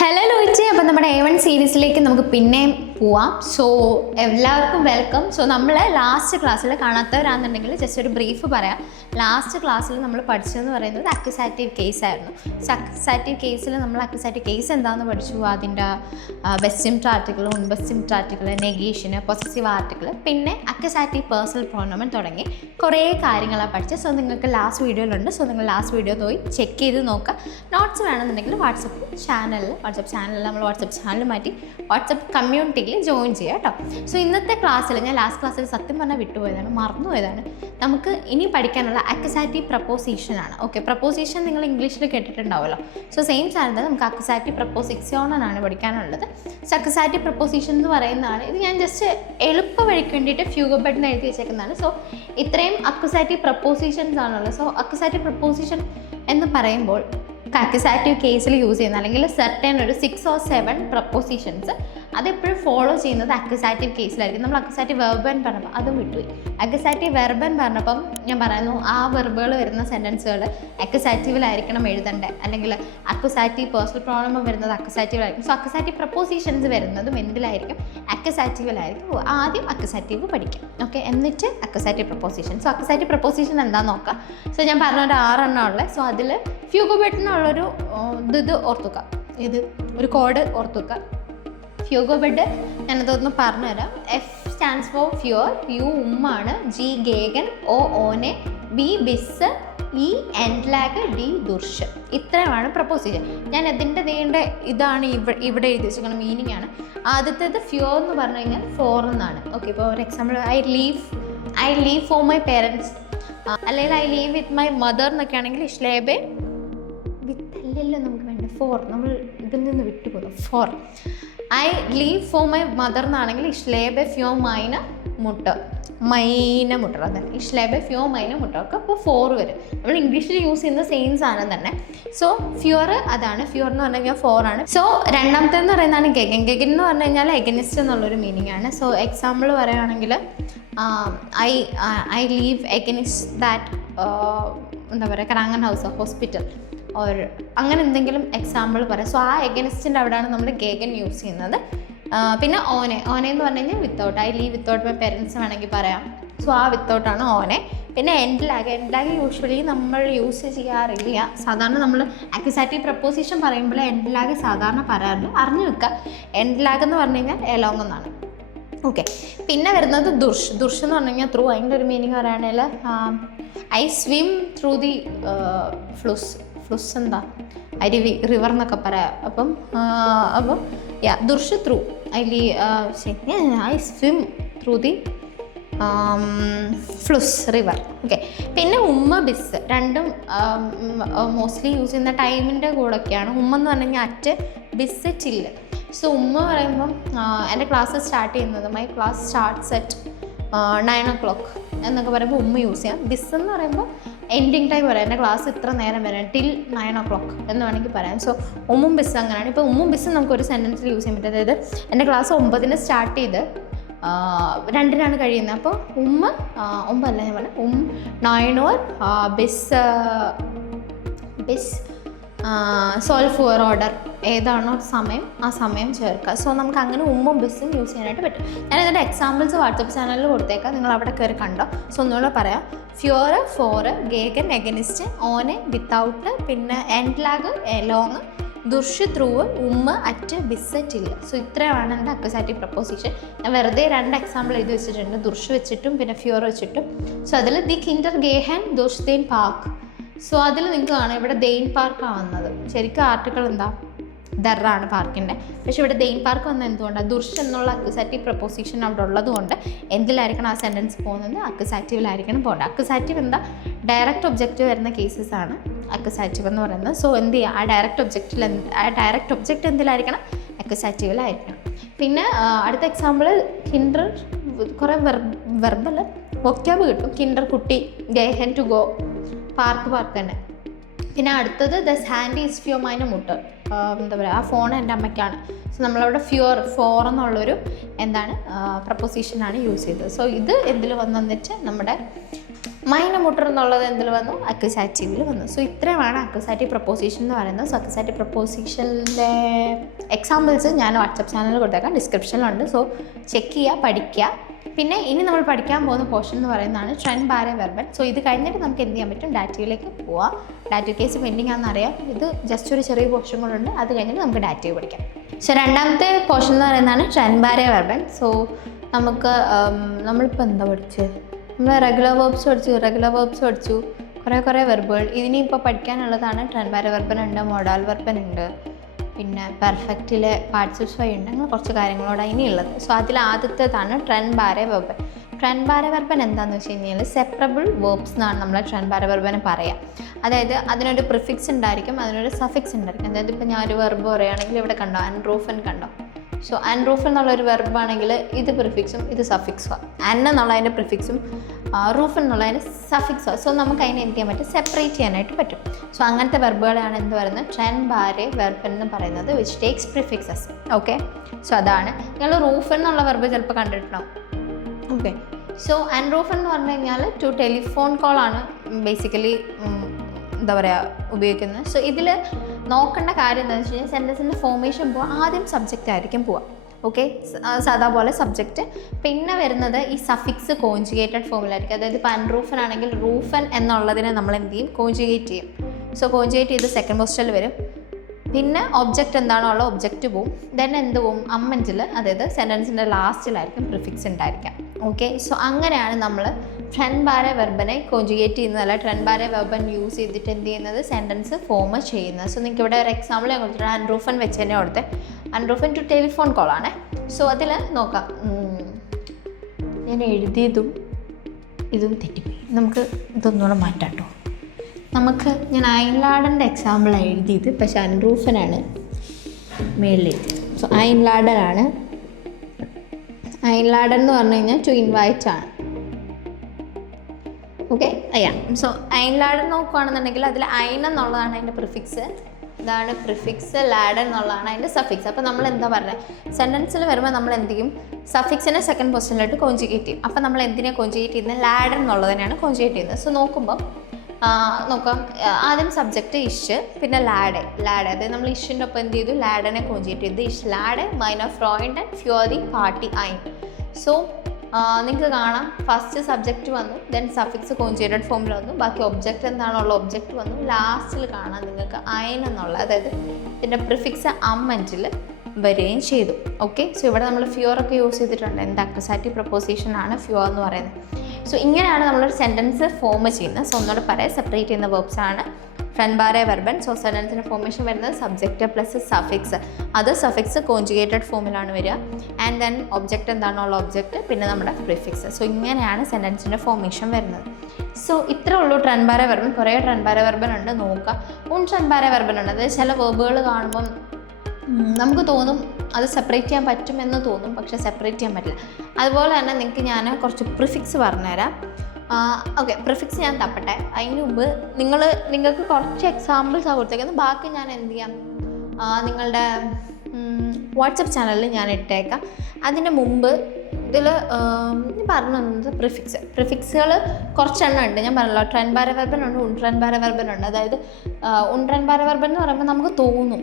Hello ലോയിച്ചി, അപ്പോൾ നമ്മുടെ A1 സീരീസിലേക്ക് നമുക്ക് പിന്നെയും പോവാം. സോ എല്ലാവർക്കും വെൽക്കം. സോ നമ്മൾ ലാസ്റ്റ് ക്ലാസ്സിൽ കാണാത്തവരാണെന്നുണ്ടെങ്കിൽ ജസ്റ്റ് ഒരു ബ്രീഫ് പറയാം. ലാസ്റ്റ് ക്ലാസ്സിൽ നമ്മൾ പഠിച്ചതെന്ന് പറയുന്നത് അക്യൂസാറ്റീവ് കേസ് ആയിരുന്നു. സോ അക്യൂസാറ്റീവ് കേസിൽ നമ്മൾ അക്യൂസാറ്റീവ് കേസ് എന്താണെന്ന് പഠിച്ചു. അതിൻ്റെ ബെസ്റ്റിംഡ് ആർട്ടിക്കിൾ, ഉൺബെസ്റ്റിംഡ് ആർട്ടിക്കിൾ, നെഗേഷന്, പൊസസീവ് ആർട്ടിക്കിൾ, പിന്നെ അക്യൂസാറ്റീവ് പേഴ്സണൽ പ്രോനോമൻ തുടങ്ങി കുറേ കാര്യങ്ങളാണ് പഠിച്ചത്. സോ നിങ്ങൾക്ക് ലാസ്റ്റ് വീഡിയോയിലുണ്ട്. സോ നിങ്ങൾ ലാസ്റ്റ് വീഡിയോ പോയി ചെക്ക് ചെയ്ത് നോക്കുക. നോട്ട്സ് വേണമെന്നുണ്ടെങ്കിൽ വാട്സപ്പ് ചാനൽ നമ്മൾ വാട്സപ്പ് ചാനൽ മാറ്റി വാട്സപ്പ് കമ്മ്യൂണിറ്റിയിൽ ജോയിൻ ചെയ്യുക കേട്ടോ. സോ ഇന്നത്തെ ക്ലാസ്സിൽ ഞാൻ ലാസ്റ്റ് ക്ലാസ്സിൽ സത്യം പറഞ്ഞാൽ വിട്ടുപോയതാണ്, മറന്നുപോയതാണ്. നമുക്ക് ഇനി പഠിക്കാനുള്ള അക്യൂസാറ്റീവ് പ്രപ്പോസിഷനാണ്. ഓക്കെ, പ്രപ്പോസിഷൻ നിങ്ങൾ ഇംഗ്ലീഷിൽ കേട്ടിട്ടുണ്ടാവുമല്ലോ. സോ സെയിം സാധനം നമുക്ക് അക്യൂസാറ്റീവ് പ്രപ്പോസിക്സോണാണ് പഠിക്കാനുള്ളത്. സോ അക്യൂസാറ്റീവ് പ്രപ്പോസിഷൻ എന്ന് പറയുന്നതാണ്. ഇത് ഞാൻ ജസ്റ്റ് എളുപ്പ വഴിക്ക് വേണ്ടിയിട്ട് ഫ്യൂഗബഡ് എന്ന് എഴുതി വെച്ചേക്കുന്നതാണ്. സോ ഇത്രയും അക്യൂസാറ്റീവ് പ്രപ്പോസിഷൻസ് ആണുള്ളത്. സോ അക്യൂസാറ്റീവ് പ്രപ്പോസിഷൻ എന്ന് പറയുമ്പോൾ അക്യൂസാറ്റീവ് കേസിൽ യൂസ് ചെയ്യുന്ന അല്ലെങ്കിൽ സെർട്ടൻ ഒരു 6 or 7 പ്രപ്പോസിഷൻസ് അതെപ്പോഴും ഫോളോ ചെയ്യുന്നത് അക്യൂസാറ്റീവ് കേസിലായിരിക്കും. നമ്മൾ അക്യൂസാറ്റീവ് വെർബൻ പറഞ്ഞപ്പോൾ അതും വിട്ടുപോയി. അക്യൂസാറ്റീവ് വെർബൻ പറഞ്ഞപ്പം ഞാൻ പറയുന്നു ആ വെർബുകൾ വരുന്ന സെൻറ്റൻസുകൾ അക്യൂസാറ്റീവിലായിരിക്കണം എഴുതണ്ടേ, അല്ലെങ്കിൽ അക്യൂസാറ്റീവ് പേഴ്സണൽ പ്രോണോമൻ വരുന്നത് അക്യൂസാറ്റീവിലായിരിക്കും. സോ അക്യൂസാറ്റീവ് പ്രപ്പോസിഷൻസ് വരുന്നതും എന്തിലായിരിക്കും? അക്യൂസാറ്റീവിലായിരിക്കും. ആദ്യം അക്യൂസാറ്റീവ് പഠിക്കാം, ഓക്കെ, എന്നിട്ട് അക്യൂസാറ്റീവ് പ്രപ്പോസിഷൻ. സോ അക്യൂസാറ്റീവ് പ്രപ്പോസിഷൻ എന്താണെന്ന് നോക്കാം. സോ ഞാൻ പറഞ്ഞ ഒരു 6 എണ്ണം ഉള്ളത്. സോ അതിൽ ഫ്യൂഗോബെഡിനുള്ളൊരു ഇത് ഓർത്തുക, ഇത് ഒരു കോഡ് ഓർത്തുക. ഫ്യൂഗോബെഡ് ഞാനതൊന്ന് പറഞ്ഞുതരാം. എഫ് സ്റ്റാൻഡ്സ് ഫോർ ഫ്യൂർ, യു ഉമ്മാണ്, ജി ഗേഗൻ, ഒ ഓനെ, ബി ബിസ്, ഇ എൻഡ്ലാഗ്, ഡി ദുർഷ്. ഇത്രയുമാണ് പ്രപ്പോസിഷൻ. ഞാൻ അതിൻ്റെ ഇതാണ് ഇവിടെ എഴുതി വെച്ചിരിക്കുന്ന മീനിങ് ആണ്. ആദ്യത്തേത് ഫ്യൂർ എന്ന് പറഞ്ഞു കഴിഞ്ഞാൽ ഫോർ എന്നാണ്. ഓക്കെ, ഇപ്പോൾ ഒരു example I leave for my parents, അല്ലെങ്കിൽ I live with my mother എന്നൊക്കെ ആണെങ്കിൽ ഇഷ്ലേബെ വിത്തല്ലല്ലോ നമുക്ക് വേണ്ട, ഫോർ നമ്മൾ ഇതിൽ നിന്ന് വിട്ടുപോകും. For I leave for my mother എന്നാണെങ്കിൽ ഇഷ്ലേബെ ഫ്യോ മൈന മുട്ട, മൈന മുട്ട, അതന്നെ ഇഷ്ലേബെ ഫ്യോ മൈന മുട്ട ഒക്കെ അപ്പോൾ 4 വരും. നമ്മൾ ഇംഗ്ലീഷിൽ യൂസ് ചെയ്യുന്ന സെയിം സാധനം തന്നെ. സോ ഫ്യൂർ അതാണ്. ഫ്യൂർ എന്ന് പറഞ്ഞു കഴിഞ്ഞാൽ 4 ആണ്. സോ രണ്ടാമത്തേന്ന് പറയുന്നതാണ് ഗഗൻ. ഗഗൻ എന്ന് പറഞ്ഞു കഴിഞ്ഞാൽ എഗനിസ്റ്റ് എന്നുള്ളൊരു മീനിങ് ആണ്. സോ എക്സാമ്പിൾ പറയുകയാണെങ്കിൽ ഐ ലീവ് എഗനിസ്റ്റ് ദാറ്റ് എന്താ പറയുക കറാങ്ങൻ ഹൗസ് ഹോസ്പിറ്റൽ ഓർ അങ്ങനെ എന്തെങ്കിലും എക്സാമ്പിൾ പറയാം. സോ ആ എഗനിസ്റ്റിൻ്റെ അവിടെയാണ് നമ്മൾ ഗേഗൻ യൂസ് ചെയ്യുന്നത്. പിന്നെ ഓനെ എന്ന് പറഞ്ഞു കഴിഞ്ഞാൽ without, I leave without my parents വേണമെങ്കിൽ പറയാം. സോ ആ വിത്തൗട്ടാണ് ഓനെ. പിന്നെ എൻഡ്ലാഗ് യൂഷ്വലി നമ്മൾ യൂസ് ചെയ്യാറില്ല. സാധാരണ നമ്മൾ അക്യൂസാറ്റീവ് പ്രപ്പോസിഷൻ പറയുമ്പോൾ എൻഡ്ലാഗ് സാധാരണ പറയാറില്ല. അറിഞ്ഞു വെക്കുക, എൻഡ്ലാഗ് എന്ന് പറഞ്ഞു കഴിഞ്ഞാൽ എലോങ് എന്നാണ്. ഓക്കെ, പിന്നെ വരുന്നത് ദുർഷ് എന്ന് പറഞ്ഞു കഴിഞ്ഞാൽ ത്രൂ. അതിൻ്റെ ഒരു മീനിങ് പറയുകയാണെങ്കിൽ ഐ സ്വിം ത്രൂ ദി ഫ്ലുസ് എന്താ അരുവി, റിവർ എന്നൊക്കെ പറയാം. അപ്പം ദുർഷ് through, I swim through the ഫ്ലുസ് റിവർ. ഓക്കെ, പിന്നെ ഉമ്മ ബിസ് രണ്ടും മോസ്റ്റ്ലി യൂസ് ചെയ്യുന്ന ടൈമിൻ്റെ കൂടെയൊക്കെയാണ്. ഉമ്മ എന്ന് പറഞ്ഞു കഴിഞ്ഞാൽ അറ്റ്, ബിസ് ചില്ല്. സോ ഉമ്മ പറയുമ്പം എൻ്റെ ക്ലാസ് സ്റ്റാർട്ട് ചെയ്യുന്നത് my class starts at 9 o'clock എന്നൊക്കെ പറയുമ്പോൾ ഉമ്മ യൂസ് ചെയ്യാം. ബിസ് എന്ന് പറയുമ്പോൾ എൻഡിങ് ടൈം പറയാം, എൻ്റെ ക്ലാസ് ഇത്ര നേരം വരാം, ടിൽ 9 o'clock എന്ന് വേണമെങ്കിൽ പറയാം. സോ ഉമ്മും ബിസ് അങ്ങനെയാണ്. ഇപ്പോൾ ഉമ്മും ബിസ്സും നമുക്കൊരു സെൻറ്റൻസിൽ യൂസ് ചെയ്യാൻ പറ്റും. അതായത് എൻ്റെ ക്ലാസ് 9 സ്റ്റാർട്ട് ചെയ്ത് 2 കഴിയുന്നത്. അപ്പോൾ ഉമ്മ 9 ഞാൻ പറയാം 9 or ബിസ് സോൾവ് ഫോർ ഓർഡർ ഏതാണോ സമയം ആ സമയം ചേർക്കുക. സോ നമുക്ക് അങ്ങനെ ഉമ്മും ബിസ്സും യൂസ് ചെയ്യാനായിട്ട് പറ്റും. ഞാൻ ഇതിൻ്റെ എക്സാമ്പിൾസ് വാട്സപ്പ് ചാനലിൽ കൊടുത്തേക്കാം, നിങ്ങൾ അവിടെ കയറി കണ്ടോ. സോ ഒന്നുകൂടെ പറയാം. ഫ്യൂർ, ഫോർ, ഗേഗൻ, എഗനിസ്റ്റ്, ഓനെ, വിത്തൗട്ട്, പിന്നെ എൻഡ്ലാഗ്, എലോങ്, ദുർഷ് ത്രൂ, ഉമ്മ അറ്റ്, ബിസ് ടില്ല്. സോ ഇത്രയാണ് എൻ്റെ അക്യൂസാറ്റീവ് പ്രപ്പോസിഷൻ. ഞാൻ വെറുതെ 2 എക്സാമ്പിൾ എഴുതി വെച്ചിട്ടുണ്ട്, ദുർഷ് വെച്ചിട്ടും പിന്നെ ഫ്യൂർ വെച്ചിട്ടും. സോ അതിൽ ദി കിൻഡർ ഗേഹൻ ദുർഷ്ദേൻ പാർക്ക്. സോ അതിൽ നിങ്ങൾക്ക് കാണാം ഇവിടെ ദെയിൻ പാർക്കാണ് വന്നത്. ശരിക്കും ആർട്ടിക്കിൾ എന്താ ദറാണ് പാർക്കിൻ്റെ, പക്ഷേ ഇവിടെ ദെയിൻ പാർക്ക് വന്നത് എന്തുകൊണ്ടാണ്? ദുർഷ് എന്നുള്ള അക്യൂസാറ്റീവ് പ്രപ്പോസിഷൻ അവിടെ ഉള്ളത് കൊണ്ട് എന്തിലായിരിക്കണം ആ സെൻറ്റൻസ് പോകുന്നത്? അക്യൂസാറ്റീവിലായിരിക്കണം പോകേണ്ടത്. അക്യൂസാറ്റീവ് എന്താ? ഡയറക്റ്റ് ഒബ്ജക്റ്റ് വരുന്ന കേസസ് ആണ് അക്യൂസാറ്റീവ് എന്ന് പറയുന്നത്. സോ എന്ത് ചെയ്യുക, ആ ഡയറക്റ്റ് ഒബ്ജക്റ്റ് എന്തിലായിരിക്കണം? അക്യൂസാറ്റീവിലായിരിക്കണം. പിന്നെ അടുത്ത എക്സാമ്പിൾ കിൻഡർ, കുറേ വെർബൽ വൊക്കാബ് കിട്ടും. കിൻഡർ കുട്ടി, ഗേഹൻ ടു ഗോ, പാർക്ക് തന്നെ. പിന്നെ അടുത്തത് ദസ് ഹാൻഡ് ഈസ് ഫ്യൂർ മൈന മുട്ട്, എന്താ പറയുക ആ ഫോൺ എൻ്റെ അമ്മയ്ക്കാണ്. സോ നമ്മളവിടെ ഫോർ എന്നുള്ളൊരു എന്താണ് പ്രപ്പോസിഷനാണ് യൂസ് ചെയ്തത്. സോ ഇത് എന്തിൽ വന്നിട്ട് നമ്മുടെ മൈനർ മോട്ടർ എന്നുള്ളത് എന്തിൽ വന്നു? അക്യൂസാറ്റീവിൽ വന്നു. സോ ഇത്രയുമാണ് അക്യൂസാറ്റീവ് പ്രപ്പോസിഷൻ എന്ന് പറയുന്നത്. സോ അക്യൂസാറ്റീവ് പ്രപ്പോസിഷനിലെ എക്സാമ്പിൾസ് ഞാൻ വാട്സപ്പ് ചാനലിൽ കൊടുത്തേക്കാം, ഡിസ്ക്രിപ്ഷനിലുണ്ട്. സോ ചെക്ക് ചെയ്യുക, പഠിക്കുക. പിന്നെ ഇനി നമ്മൾ പഠിക്കാൻ പോകുന്ന പോർഷൻ എന്ന് പറയുന്നതാണ് ട്രെൻഡ് ബാരെ വെർബൻ. സോ ഇത് കഴിഞ്ഞിട്ട് നമുക്ക് എന്ത് ചെയ്യാൻ പറ്റും? ഡാറ്റയിലേക്ക് പോവാം. ഡാറ്റ കേസ് പെൻഡിങ് ആണെന്നറിയാം. ഇത് ജസ്റ്റ് ഒരു ചെറിയ പോർഷൻ കൊണ്ടുണ്ട്. അത് കഴിഞ്ഞിട്ട് നമുക്ക് ഡാറ്റയിൽ പഠിക്കാം. സോ രണ്ടാമത്തെ പോർഷൻ എന്ന് പറയുന്നതാണ് ട്രെൻഡ് ബാരെ വെർബൻ. സോ നമുക്ക് നമ്മളിപ്പോൾ എന്താ പഠിച്ചത്? നമ്മൾ റെഗുലർ വേർബ്സ് പഠിച്ചു, കുറേ വെർബുകൾ. ഇനിയിപ്പോൾ പഠിക്കാനുള്ളതാണ് ട്രെൻഡ് ബാരെ വെർബൻ ഉണ്ട്, മോഡാൽ വെർബൻ ഉണ്ട്, പിന്നെ പെർഫെക്റ്റിലെ പാർട്ടിസിപ്പൈ ഉണ്ട്. അങ്ങനെ കുറച്ച് കാര്യങ്ങളോടാണ് ഇനിയുള്ളത്. സോ അതിൽ ആദ്യത്തേതാണ് ട്രെൻഡ് ബാരെ വെർബൻ. ട്രെൻഡ് ബാരെ വെർബൻ എന്താണെന്ന് വെച്ച് കഴിഞ്ഞാൽ സെപ്പറബിൾ വേർബ്സ് എന്നാണ് നമ്മൾ ട്രെൻഡ് ബാരെ വെർബനെ പറയാം. അതായത് അതിനൊരു പ്രിഫിക്സ് ഉണ്ടായിരിക്കും, അതിനൊരു സഫിക്സ് ഉണ്ടായിരിക്കും. അതായത് ഇപ്പോൾ ഞാൻ ഒരു വെർബ് പറയുകയാണെങ്കിൽ ഇവിടെ കണ്ടോ, അൺറൂഫൻ കണ്ടോ? സോ അൺറൂഫൻ എന്നുള്ളൊരു വെർബാണെങ്കിൽ ഇത് പ്രിഫിക്സും ഇത് സഫിക്സും. അൻ എന്നുള്ളതിൻ്റെ പ്രിഫിക്സും റൂഫൻ എന്നുള്ളതിൻ്റെ സഫിക്സും. സോ നമുക്ക് അതിനെ എന്ത് ചെയ്യാൻ പറ്റും? സെപ്പറേറ്റ് ചെയ്യാനായിട്ട് പറ്റും. സോ അങ്ങനത്തെ വെർബുകളെയാണ് എന്ത് പറയുന്നത്? ട്രെൻഡ് ബാരെ വെർബൻ എന്ന് പറയുന്നത്, which takes prefixes. Okay, so അതാണ്. നിങ്ങൾ റൂഫൻ എന്നുള്ള വെർബ് ചിലപ്പോൾ കണ്ടിട്ടുണ്ടാവും. ഓക്കെ, സോ അൺറൂഫൻ എന്ന് പറഞ്ഞു കഴിഞ്ഞാൽ ടു ടെലിഫോൺ കോളാണ് ബേസിക്കലി എന്താ പറയുക ഉപയോഗിക്കുന്നത്. സോ ഇതിൽ നോക്കേണ്ട കാര്യം എന്താണെന്ന് വെച്ച് കഴിഞ്ഞാൽ സെൻറ്റൻസിൻ്റെ ഫോർമേഷൻ പോവാം. ആദ്യം സബ്ജക്റ്റ് ആയിരിക്കും പോവാം. ഓക്കെ, സാധാ പോലെ സബ്ജക്റ്റ്, പിന്നെ വരുന്നത് ഈ സഫിക്സ് കോൺജുഗേറ്റഡ് ഫോമിലായിരിക്കും. അതായത് ഇപ്പോൾ അൺറൂഫൻ ആണെങ്കിൽ റൂഫൻ എന്നുള്ളതിനെ നമ്മൾ എന്ത് ചെയ്യും? കോൺജുഗേറ്റ് ചെയ്യും. സോ കോൺജുഗേറ്റ് ചെയ്ത് സെക്കൻഡ് പൊസിഷനിൽ വരും. പിന്നെ ഒബ്ജക്റ്റ് എന്താണോ ഉള്ള ഒബ്ജക്റ്റ് പോവും. ദെൻ എന്ത് പോവും? അമ്മൻറ്റിൽ, അതായത് സെൻറ്റൻസിൻ്റെ ലാസ്റ്റിലായിരിക്കും പ്രിഫിക്സ് ഉണ്ടായിരിക്കാം. ഓക്കെ, സോ അങ്ങനെയാണ് നമ്മൾ ട്രെൻഡ് ബാരെ വെർബനെ കോൺജുഗേറ്റ് ചെയ്യുന്നതല്ല, ട്രെൻഡ് ബാരെ വെർബൻ യൂസ് ചെയ്തിട്ട് എന്ത് ചെയ്യുന്നത്? സെൻറ്റൻസ് ഫോം ചെയ്യുന്നത്. സോ നിങ്ങൾക്ക് ഇവിടെ ഒരു എക്സാമ്പിൾ ഞാൻ കൊടുത്തിട്ട് അൺറൂഫൻ വെച്ച് തന്നെ കൊടുത്തേ. അൺറൂഫൻ ടു ടെലിഫോൺ കോളാണ്. സോ അതിൽ നോക്കാം, ഞാൻ എഴുതിയതും ഇതും തെറ്റിപ്പോയി. നമുക്ക് ഇതൊന്നുകൂടെ മാറ്റാം കേട്ടോ. ഞാൻ അയൻലാഡൻ്റെ എക്സാമ്പിൾ എഴുതിയത്, പക്ഷേ അൺറൂഫനാണ് മേളിൽ എഴുതിയത്. സോ അയൻലാഡനാണ്. അയൻലാഡൻ എന്ന് പറഞ്ഞു കഴിഞ്ഞാൽ ടു ഇൻവൈറ്റ് ആണ്. ഓക്കെ, അയ്യാ. സോ അയൻലാഡൻ നോക്കുകയാണെന്നുണ്ടെങ്കിൽ അതിൽ അയൻ എന്നുള്ളതാണ് അതിൻ്റെ പ്രിഫിക്സ്, ഇതാണ് പ്രിഫിക്സ്, ലാഡൻ എന്നുള്ളതാണ് അതിൻ്റെ സഫിക്സ്. അപ്പോൾ നമ്മൾ എന്താ പറയുക? സെൻറ്റൻസിൽ വരുമ്പോൾ നമ്മൾ എന്ത് ചെയ്യും? സഫിക്സിനെ സെക്കൻഡ് പൊസിഷനിലായിട്ട് കോൺജുഗേറ്റ് ചെയ്യും. അപ്പോൾ നമ്മൾ എന്തിനെ കോൺജുഗേറ്റ് ചെയ്യുന്നത്? ലാഡൻ എന്നുള്ളതിനെയാണ് കോൺജുഗേറ്റ് ചെയ്യുന്നത്. സോ നോക്കാം, ആദ്യം സബ്ജക്റ്റ് ഇഷ്, പിന്നെ ലാഡ്. അതായത് നമ്മൾ ഇഷിൻ്റെ ഒപ്പം എന്ത് ചെയ്തു? ലാഡനെ കോൺജുഗേറ്റ് ചെയ്ത് ഇഷ് ലാഡ് മൈനർ ഫ്രോയിഡ് ആൻഡ് ഫ്യൂറി പാർട്ടി ഐൻ. സോ നിങ്ങൾക്ക് കാണാം, ഫസ്റ്റ് സബ്ജക്റ്റ് വന്നു, ദെൻ സഫിക്സ് കോൺജുഗേറ്റഡ് ഫോമിൽ വന്നു, ബാക്കി ഒബ്ജക്റ്റ് എന്താണുള്ള ഒബ്ജക്റ്റ് വന്നു, ലാസ്റ്റിൽ കാണാം നിങ്ങൾക്ക് അയൻ എന്നുള്ള, അതായത് ഇതിൻ്റെ പ്രിഫിക്സ് അമ്മൻറ്റിൽ വരികയും ചെയ്തു. ഓക്കെ, സോ ഇവിടെ നമ്മൾ ഫ്യൂറൊക്കെ യൂസ് ചെയ്തിട്ടുണ്ട്. എന്ത്? അക്യൂസാറ്റീവ് പ്രപ്പോസിഷൻ ആണ് ഫ്യൂർ എന്ന് പറയുന്നത്. സോ ഇങ്ങനെയാണ് നമ്മളൊരു സെൻറ്റൻസ് ഫോം ചെയ്യുന്നത്. സോ ഒന്നുകൂടെ പറയാം, സെപ്പറേറ്റ് ചെയ്യുന്ന വേർബ്സ് ആണ് ട്രെൻഡ് ബാരെ വെർബൻ. സോ സെൻറ്റൻസിൻ്റെ ഫോർമേഷൻ വരുന്നത് സബ്ജക്റ്റ് പ്ലസ് സഫിക്സ്, അത് സഫിക്സ് കോൺജുഗേറ്റഡ് ഫോമിലാണ് വരിക. ആൻഡ് ദെൻ ഒബ്ജക്റ്റ് എന്താണുള്ള ഒബ്ജക്റ്റ്, പിന്നെ നമ്മുടെ പ്രിഫിക്സ്. സോ ഇങ്ങനെയാണ് സെൻറ്റൻസിൻ്റെ ഫോർമേഷൻ വരുന്നത്. സോ ഇത്രേ ഉള്ളൂ ട്രെൻഡ് ബാരെ വെർബൻ. കുറേ ട്രെൻഡ് ബാരെ വെർബൻ ഉണ്ട്, നോക്കുക. ട്രെൻഡ് ബാരെ വെർബൻ ഉണ്ട്. അതായത് ചില വേർബുകൾ കാണുമ്പം നമുക്ക് തോന്നും അത് സെപ്പറേറ്റ് ചെയ്യാൻ പറ്റുമെന്ന് തോന്നും, പക്ഷേ സെപ്പറേറ്റ് ചെയ്യാൻ പറ്റില്ല. അതുപോലെ തന്നെ നിങ്ങൾക്ക് ഞാൻ കുറച്ച് പ്രിഫിക്സ് പറഞ്ഞുതരാം. ഓക്കെ, പ്രിഫിക്സ് ഞാൻ തപ്പട്ടെ. അതിന് മുമ്പ് നിങ്ങൾക്ക് കുറച്ച് എക്സാമ്പിൾസ് കൊടുത്തേക്കുന്നത്, ബാക്കി ഞാൻ എന്ത് ചെയ്യാം? നിങ്ങളുടെ വാട്സപ്പ് ചാനലിൽ ഞാൻ ഇട്ടേക്കാം. അതിന് മുമ്പ് ഇതിൽ പറഞ്ഞു തന്നത് പ്രിഫിക്സുകൾ കുറച്ചെണ്ണം ഉണ്ട്. ഞാൻ പറഞ്ഞല്ലോ, ട്രെൻഡ് ബാരെ വെർബൻ ഉണ്ട്, ട്രെൻഡ് ബാരെ വെർബൻ ഉണ്ട്. അതായത് ട്രെൻഡ് ബാരെ വെർബൻ എന്ന് പറയുമ്പോൾ നമുക്ക് തോന്നും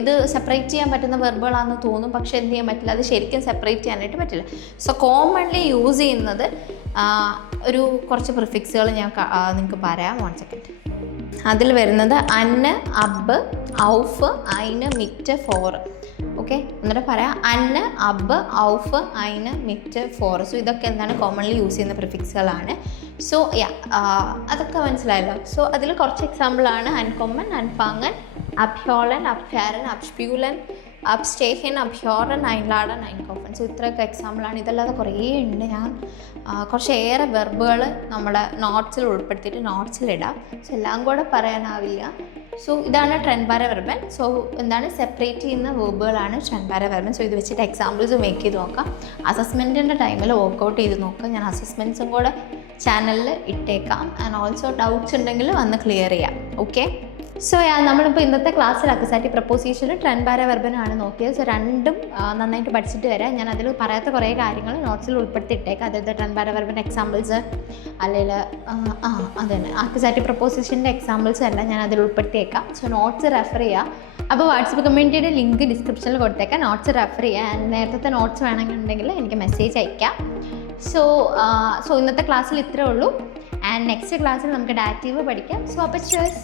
ഇത് സെപ്പറേറ്റ് ചെയ്യാൻ പറ്റുന്ന വെർബുകളാണെന്ന് തോന്നും, പക്ഷേ എന്ത് ചെയ്യാൻ പറ്റില്ല, അത് ശരിക്കും സെപ്പറേറ്റ് ചെയ്യാനായിട്ട് പറ്റില്ല. സോ കോമൺലി യൂസ് ചെയ്യുന്നത് ഒരു കുറച്ച് പ്രിഫിക്സുകൾ ഞാൻ നിങ്ങൾക്ക് പറയാം. 1 സെക്കൻഡ്. അതിൽ വരുന്നത് അന്ന്, അബ്, ഔഫ്, ഐന്, മിറ്റ്, ഫോർ. ഓക്കെ, എന്നിട്ട് പറയാം, അന്ന്, അബ്, ഔഫ്, ഐന്, മിറ്റ്, ഫോർ. സോ ഇതൊക്കെ എന്താണ്? കോമൺലി യൂസ് ചെയ്യുന്ന പ്രിഫിക്സുകളാണ്. സോ അതൊക്കെ മനസ്സിലായല്ലോ. സോ അതിൽ കുറച്ച് എക്സാമ്പിളാണ് അൺകോമൺ, അൺഫാങ്ങൻ, അബ്ഹ്യോളൻ, അബ്ഫാരൻ, അബ്സ്പ്യൂലൻ, അബ്സ്റ്റേഹൻ, അബ്ഹ്യോറൻ, അയൻലാഡൻ, അയൻകോഫൻ. സോ ഇത്രയൊക്കെ എക്സാമ്പിളാണ്. ഇതല്ലാതെ കുറേ ഉണ്ട്. ഞാൻ കുറച്ചേറെ വെർബുകൾ നമ്മുടെ നോട്ട്സിൽ ഉൾപ്പെടുത്തിയിട്ട് നോട്ട്സിലിടാം. സോ എല്ലാം കൂടെ പറയാനാവില്ല. സോ ഇതാണ് ട്രെൻഡ് ബാരെ വെർബൻ. സോ എന്താണ്? സെപ്പറേറ്റ് ചെയ്യുന്ന വേർബുകളാണ് ട്രെൻഡ് ബാരെ വെർബൻ. സോ ഇത് വെച്ചിട്ട് എക്സാമ്പിൾസ് മേക്ക് ചെയ്ത് നോക്കാം. അസസ്മെൻറ്റിൻ്റെ ടൈമിൽ വർക്കൗട്ട് ചെയ്ത് നോക്കാം. ഞാൻ അസസ്മെൻറ്റ്സും കൂടെ ചാനലിൽ ഇട്ടേക്കാം. ആൻഡ് ഓൾസോ ഡൗട്ട്സ് ഉണ്ടെങ്കിൽ വന്ന് ക്ലിയർ ചെയ്യാം. ഓക്കെ, സോ നമ്മളിപ്പോൾ ഇന്നത്തെ ക്ലാസ്സിൽ അക്യുസാറ്റീവ് പ്രപ്പോസിഷനും ട്രെൻഡ് പാര വെർബനുമാണ് നോക്കിയത്. സോ രണ്ടും നന്നായിട്ട് പഠിച്ചിട്ട് വരാം. ഞാൻ അതിൽ പറയാത്ത കുറേ കാര്യങ്ങൾ നോട്ട്സിൽ ഉൾപ്പെടുത്തിയിട്ടേക്കാം. അതായത് ട്രെൻഡ് പാര വെർബൻ്റെ എക്സാമ്പിൾസ് അല്ലെങ്കിൽ അതന്നെ അക്യുസാറ്റീവ് പ്രപ്പോസിഷൻ്റെ എക്സാമ്പിൾസ് എല്ലാം ഞാൻ അതിൽ ഉൾപ്പെടുത്തിയേക്കാം. സോ നോട്ട്സ് റെഫർ ചെയ്യുക. അപ്പോൾ വാട്സപ്പ് കമ്മ്യൂണിറ്റിയുടെ ലിങ്ക് ഡിസ്ക്രിപ്ഷനിൽ കൊടുത്തേക്കാം. നോട്ട്സ് റെഫർ ചെയ്യുക. നേരത്തെ നോട്ട്സ് വേണമെന്നുണ്ടെങ്കിൽ എനിക്ക് മെസ്സേജ് അയക്കാം. സോ ഇന്നത്തെ ക്ലാസ്സിൽ ഇത്രേ ഉള്ളൂ. ആൻഡ് നെക്സ്റ്റ് ക്ലാസ്സിൽ നമുക്ക് ഡാറ്റീവ് പഠിക്കാം. സോ അപ്പോൾ cheers.